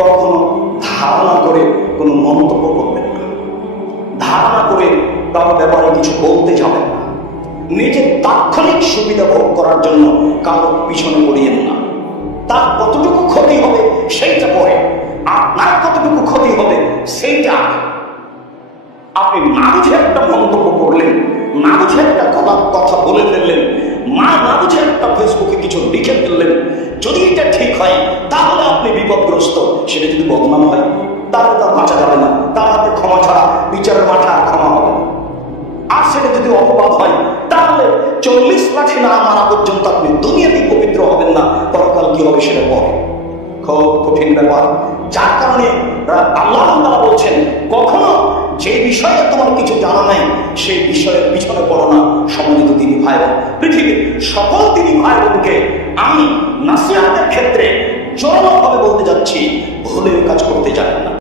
কখনো ধারণা করে কোনো মন্তব্য করবেন না, ধারণা করে কারো ব্যাপারে কিছু বলতে যাবেন না, নিজের তাৎক্ষণিক সুবিধা ভোগ করার জন্য কারো পিছনে পড়িয়েন না। তার কতটুকু ক্ষতি হবে সেইটা পরে, আপনার কতটুকু ক্ষতি হবে সেইটা। আপনি না বুঝে একটা মন্তব্য করলেন, না বুঝে একটা কথা বলে ফেললেন, না বুঝে একটা ফেসবুকে কিছু লিখে ফেললেন, যদি এটা ঠিক হয় তাহলে আপনি বিপদগ্রস্ত। সেটা যদি বদনাম হয় তাহলে তা বাঁচা যাবে না, তার হাতে ক্ষমা ছাড়া বিচারের মাঠে আর ক্ষমা হবে না। আর সেটা যদি অপবাদ হয় তাহলে 40 লাঠি না মারা পর্যন্ত আপনি দুনিয়াতেই পবিত্র হবেন না, পরকাল কি হবে সেটা পরে। খুব কঠিন ব্যাপার, যার কারণে আল্লাহ তাআলা বলছেন কখনো যে বিষয়ে তোমার কিছু জানা নাই সেই বিষয়ের পিছনে পড়ো না। সম্মানিত দিনী ভাই বোন, পৃথিবীর সকল দিনী ভাই বোনকে আমি নাসিহাতের ক্ষেত্রে জোরালোভাবে বলতে যাচ্ছি, ভুলেও কাজ করতে যাবেন না।